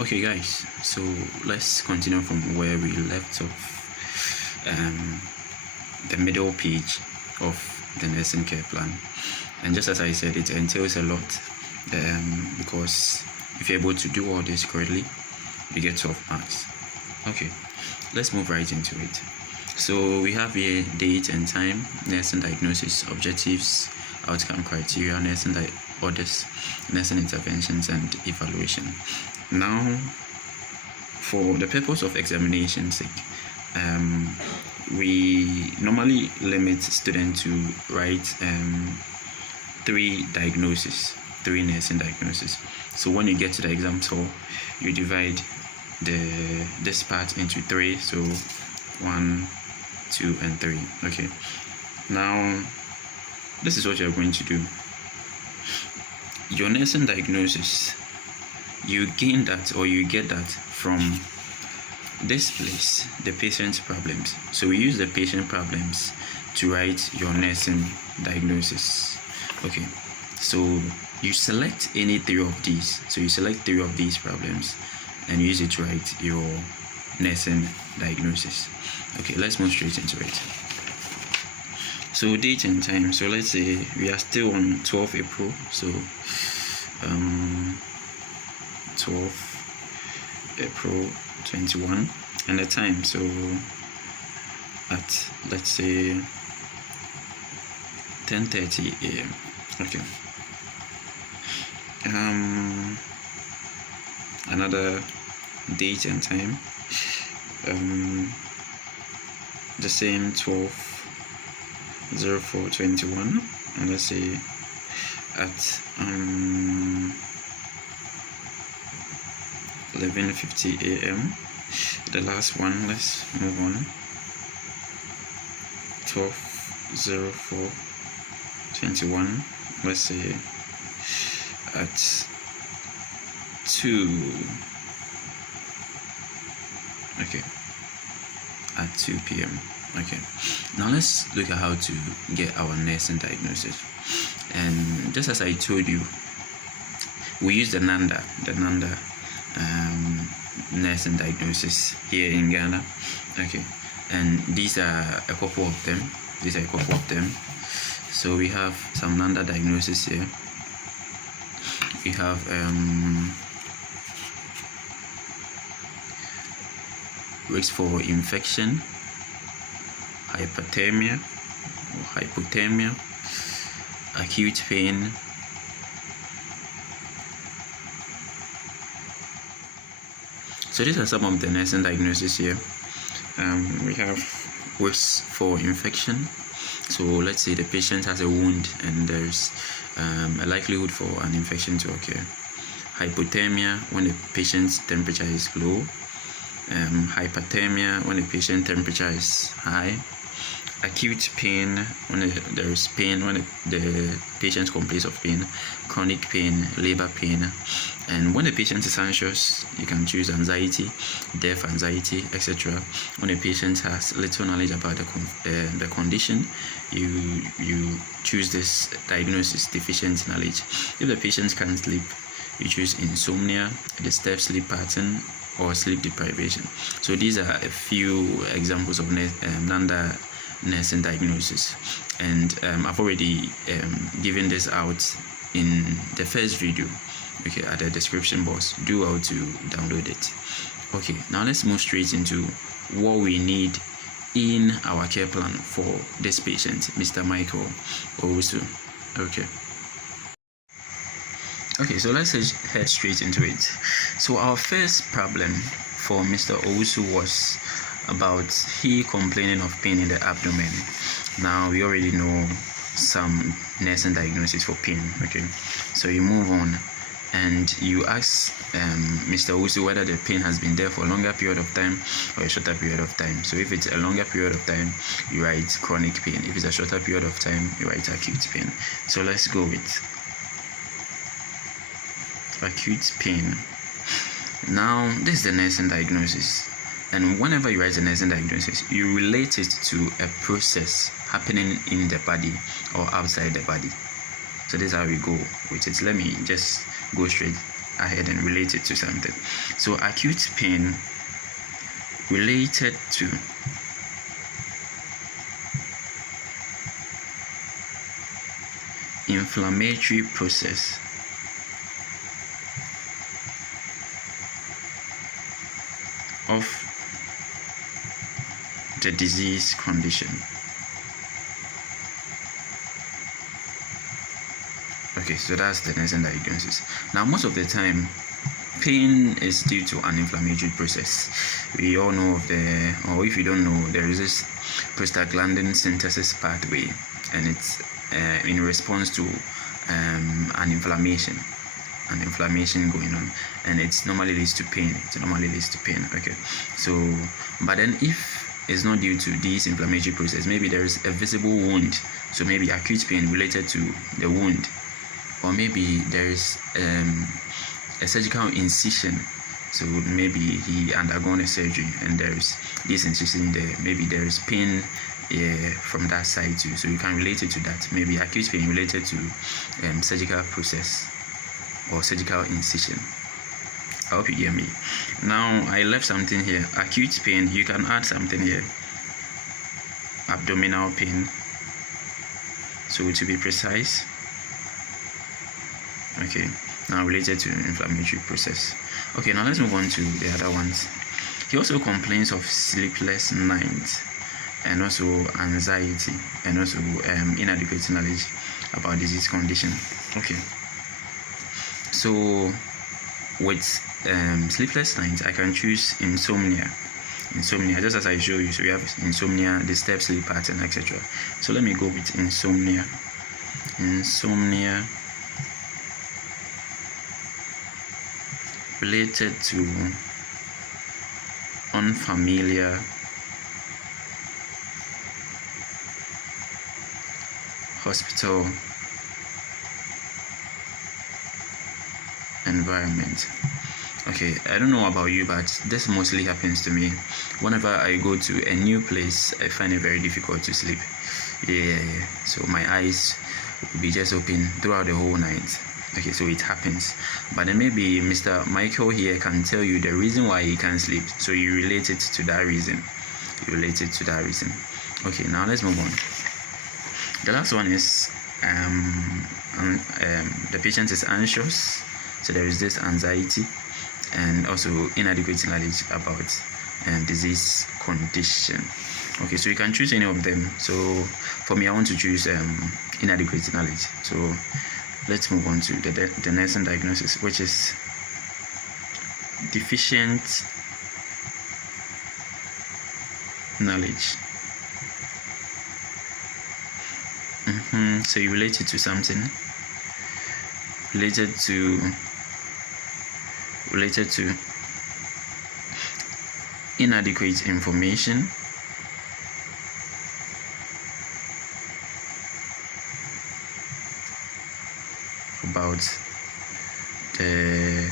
Okay guys, so let's continue from where we left off. The middle page of the nursing care plan, and just as I said, it entails a lot, because if you're able to do all this correctly, you get 12 marks. Okay, let's move right into it. So we have here date and time, nursing diagnosis, objectives, outcome criteria, nursing orders, nursing interventions, and evaluation. Now, for the purpose of examination sake, we normally limit students to write 3 nursing diagnoses. So when you get to the exam hall, you divide this part into 3. So 1, 2, and 3. Okay. Now, this is what you're going to do. Your nursing diagnosis, you gain that, or you get that from this place, the patient's problems. So we use the patient problems to write your nursing diagnosis. Okay, so you select any 3 of these. So you select 3 of these problems and use it to write your nursing diagnosis. Okay, let's move straight into it. So date and time. So let's say we are still on 12 April. So 12 April 21, and the time, so at, let's say, 10:30 a.m. Okay. Another date and time, the same, 12/04/21, and let's say at 11:50 a.m. The last one, let's move on. 12/04/21, let's say at 2. Okay, at 2 p.m. Okay, now let's look at how to get our nursing diagnosis. And just as I told you, we use the NANDA nursing diagnosis here in Ghana. Okay, and these are a couple of them. So we have some NANDA diagnosis here. We have risk for infection, hyperthermia or hypothermia, acute pain, so these are some of the nursing diagnoses here. We have risk for infection. So let's say the patient has a wound and there's a likelihood for an infection to occur. Hypothermia, when the patient's temperature is low. Hyperthermia, when the patient temperature is high. Acute pain, when there is pain, when the patient complains of pain. Chronic pain, labor pain. And when the patient is anxious, you can choose anxiety, death anxiety, etc. When the patient has little knowledge about the condition, you choose this diagnosis, deficient knowledge. If the patient can't sleep, you choose insomnia, disturbed sleep pattern, or sleep deprivation. So these are a few examples of NANDA nursing diagnosis, and I've already given this out in the first video, okay, at the description box. Do how to download it. Okay, now let's move straight into what we need in our care plan for this patient, Mr. Michael Owusu. Okay, so let's head straight into it. So our first problem for Mr. Owusu was about he complaining of pain in the abdomen. Now we already know some nursing diagnosis for pain. Okay, so you move on and you ask Mr. Owusu whether the pain has been there for a longer period of time or a shorter period of time. So if it's a longer period of time, you write chronic pain. If it's a shorter period of time, you write acute pain. So let's go with acute pain. Now this is the nursing diagnosis, and whenever you write the nursing diagnosis, you relate it to a process happening in the body or outside the body. So this is how we go with it. Let me just go straight ahead and relate it to something. So acute pain related to inflammatory process of the disease condition. Okay, so that's the next diagnosis. Now, most of the time, pain is due to an inflammatory process. We all know of or if you don't know, there is this prostaglandin synthesis pathway, and it's in response to an inflammation going on, and it normally leads to pain. Okay, so but then if it's not due to this inflammatory process, maybe there is a visible wound, so maybe acute pain related to the wound, or maybe there is a surgical incision, so maybe he undergone a surgery and there's this incision there, maybe there is pain from that side too, so you can relate it to that. Maybe acute pain related to surgical process or surgical incision. I hope you get me. Now I left something here. Acute pain, you can add something here. Abdominal pain, so to be precise. Okay, now related to inflammatory process. Okay, now let's move on to the other ones. He also complains of sleepless nights, and also anxiety, and also inadequate knowledge about disease condition. Okay, so with sleepless nights, I can choose insomnia, just as I show you. So we have insomnia, disturbed sleep pattern, etc. So let me go with insomnia related to unfamiliar hospital environment. Okay, I don't know about you, but this mostly happens to me. Whenever I go to a new place, I find it very difficult to sleep. So my eyes will be just open throughout the whole night. Okay, so it happens. But then maybe Mr. Michael here can tell you the reason why he can't sleep, so you relate it to that reason. Okay, now let's move on. The last one is the patient is anxious, so there is this anxiety, and also inadequate knowledge about disease condition. Okay, so you can choose any of them. So for me, I want to choose inadequate knowledge. So let's move on to the next diagnosis, which is deficient knowledge. So you relate it to something related to inadequate information about the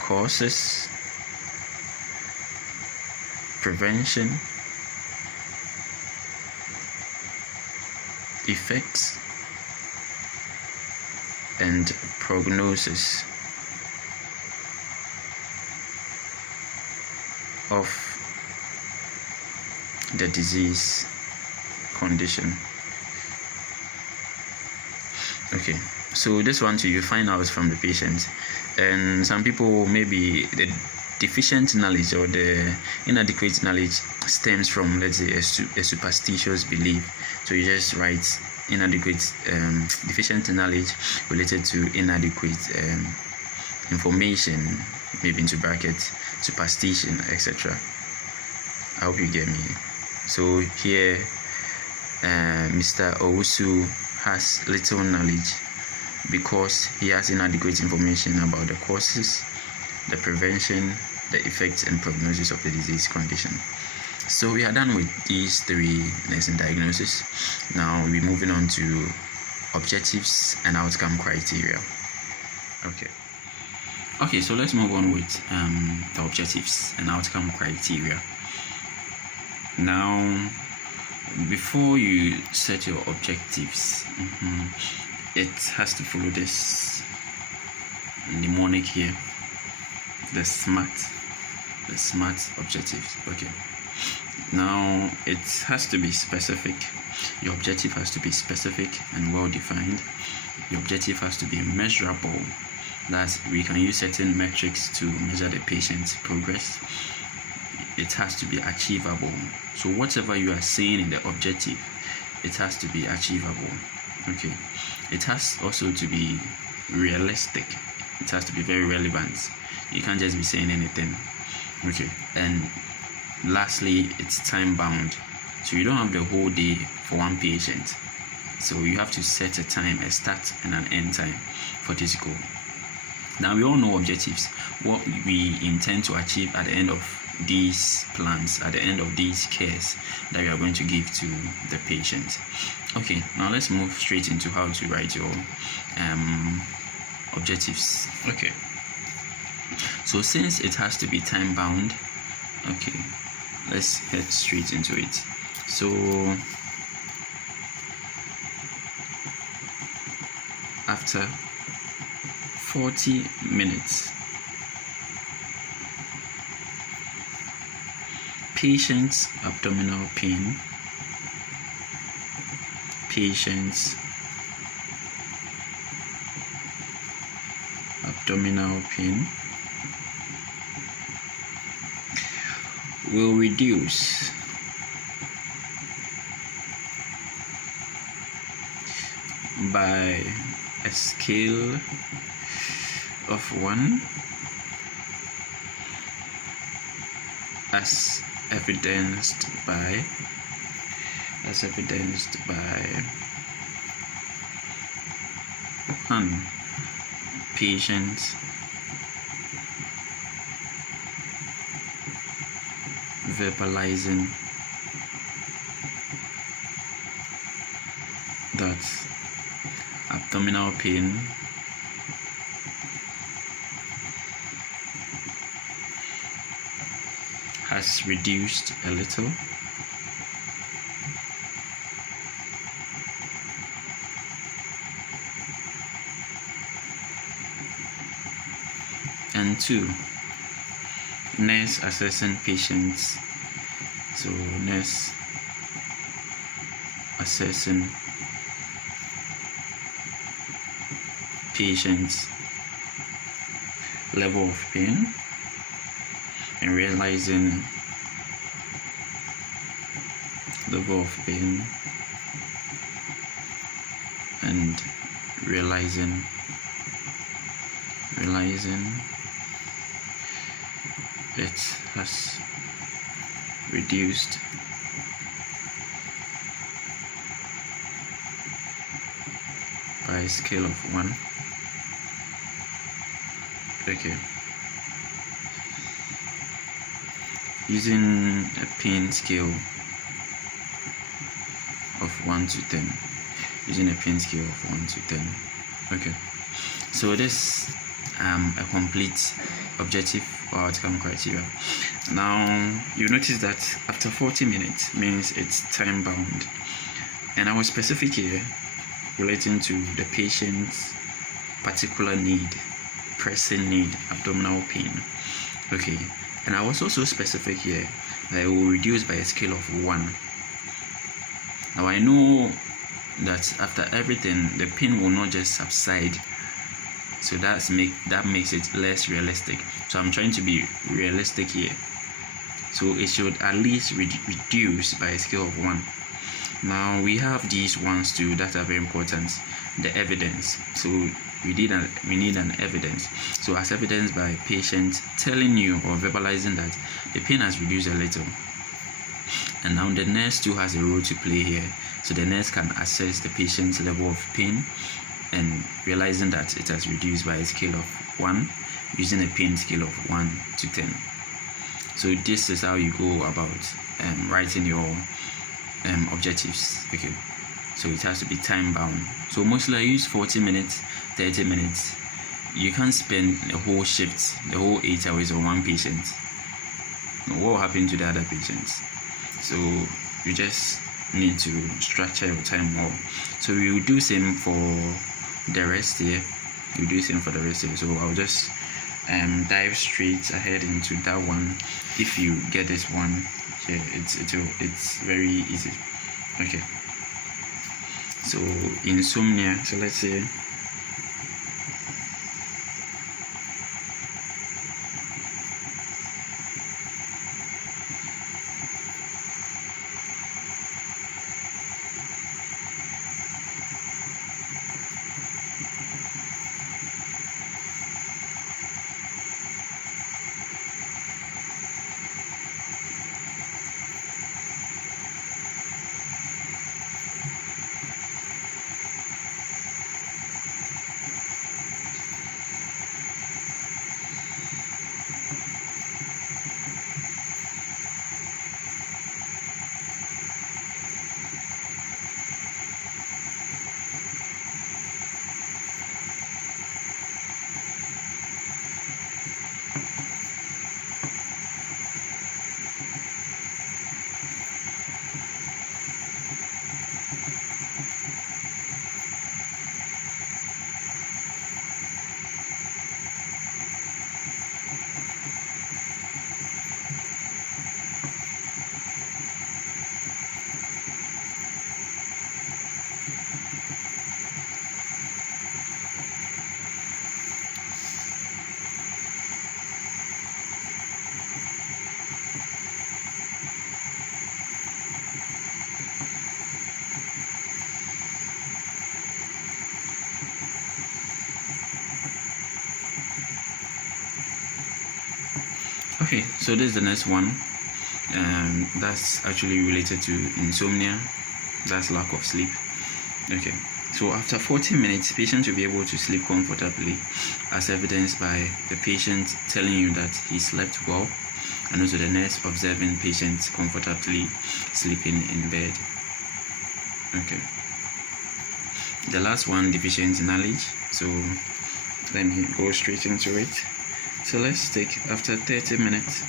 causes, prevention, effects, and prognosis of the disease condition. Okay, so this one too, you find out from the patient, and some people, maybe the deficient knowledge or the inadequate knowledge stems from, let's say, a superstitious belief. So you just write inadequate, deficient knowledge related to inadequate information, maybe into brackets, superstition, etc. I hope you get me. So here, Mr. Owusu has little knowledge because he has inadequate information about the causes, the prevention, the effects, and prognosis of the disease condition. So we are done with these three nursing diagnoses. Now we're moving on to objectives and outcome criteria. Okay, so let's move on with the objectives and outcome criteria. Now, before you set your objectives, it has to follow this. mnemonic here, the SMART objectives. Okay, now it has to be specific. Your objective has to be specific and well defined. Your objective has to be measurable. That we can use certain metrics to measure the patient's progress. It has to be achievable. So whatever you are saying in the objective, it has to be achievable. Okay, it has also to be realistic. It has to be very relevant. You can't just be saying anything. Okay, and lastly, it's time bound. So you don't have the whole day for one patient. So you have to set a time, a start and an end time for this goal. Now we all know objectives, what we intend to achieve at the end of these plans, at the end of these cares that we are going to give to the patient. Okay, now let's move straight into how to write your objectives. Okay, so since it has to be time bound, okay, let's head straight into it. So after 40 minutes, patient's abdominal pain, patient's abdominal pain will reduce by a scale of 1 as evidenced by one patient verbalizing that abdominal pain has reduced a little, and 2, nurse assessing patients. So nurse assessing patients' level of pain and realizing level of pain and realizing it has reduced by a scale of 1. Okay, using a pain scale of 1 to 10. Using a pain scale of 1 to 10. Okay, so this a complete objective or outcome criteria. Now you notice that after 40 minutes means it's time bound, and I was specific here relating to the patient's particular need, pressing need, abdominal pain. Okay, and I was also specific here that it will reduce by a scale of 1. Now I know that after everything the pain will not just subside, so that makes it less realistic. So I'm trying to be realistic here, so it should at least reduce by a scale of 1. Now we have these ones too that are very important, the evidence. So we need an evidence. So as evidence by patient telling you or verbalizing that the pain has reduced a little, and now the nurse too has a role to play here. So the nurse can assess the patient's level of pain and realizing that it has reduced by a scale of 1 using a pain scale of 1 to 10. So this is how you go about writing your objectives. Okay, so it has to be time bound. So mostly I use 40 minutes, 30 minutes. You can't spend a whole shift, the whole 8 hours on one patient. What will happen to the other patients? So you just need to structure your time well. So we will do same for the rest here. we'll do the same for the rest of it. So I'll just dive straight ahead into that one. If you get this one, yeah, it's very easy. Okay, so insomnia. So let's say okay, so this is the next one. That's actually related to insomnia. That's lack of sleep. Okay, so after 40 minutes, patients will be able to sleep comfortably, as evidenced by the patient telling you that he slept well, and also the nurse observing patients comfortably sleeping in bed. Okay, the last one, deficient knowledge. So let me go straight into it. So let's take after 30 minutes.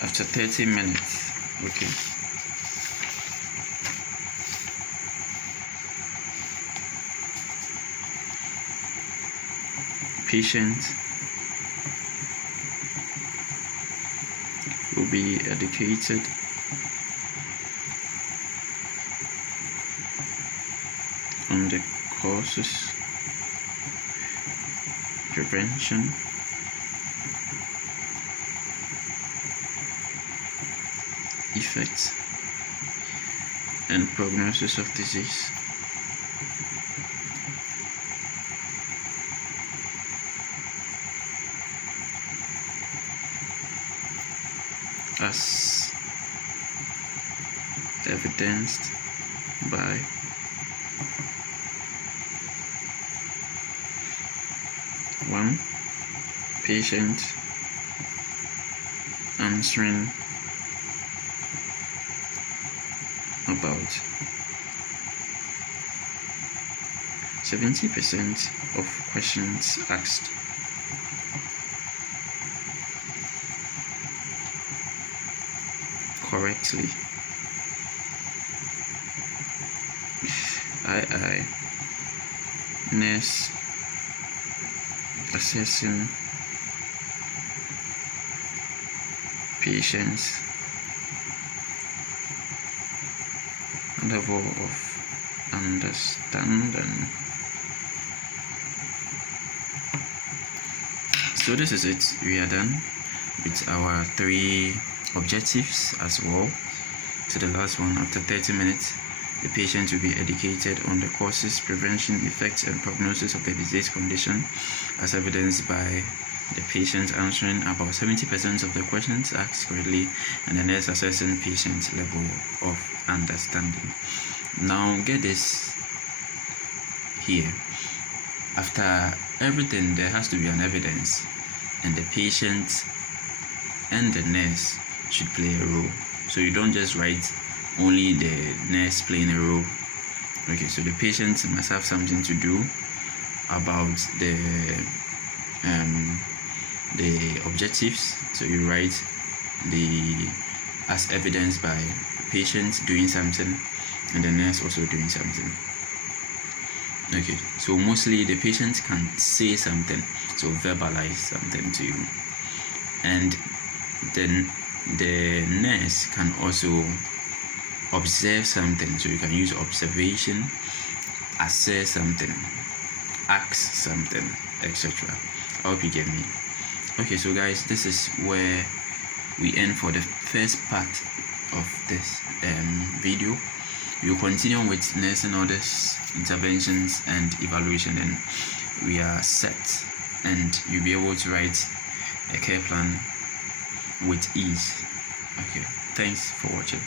After 30 minutes, okay. Patient will be educated on the causes, prevention, effects, and prognosis of disease. As evidenced by one, patient answering about 70% of questions asked. Correctly. Nurse assessing patients level of understanding. So this is it. We are done with our 3 objectives as well. So the last one, after 30 minutes, the patient will be educated on the causes, prevention, effects, and prognosis of the disease condition, as evidenced by the patient answering about 70% of the questions asked correctly, and the nurse assessing patient's level of understanding. Now get this here. After everything, there has to be an evidence, and the patient and the nurse should play a role. So you don't just write only the nurse playing a role. Okay, so the patient must have something to do about the objectives. So you write the as evidenced by patient doing something, and the nurse also doing something. Okay, so mostly the patient can say something, so verbalize something to you, and then the nurse can also observe something, so you can use observation, assess something, ask something, etc. I hope you get me. Okay, so guys, this is where we end for the first part of this video. We will continue with nursing orders, interventions, and evaluation, and we are set, and you'll be able to write a care plan with ease. Okay, thanks for watching.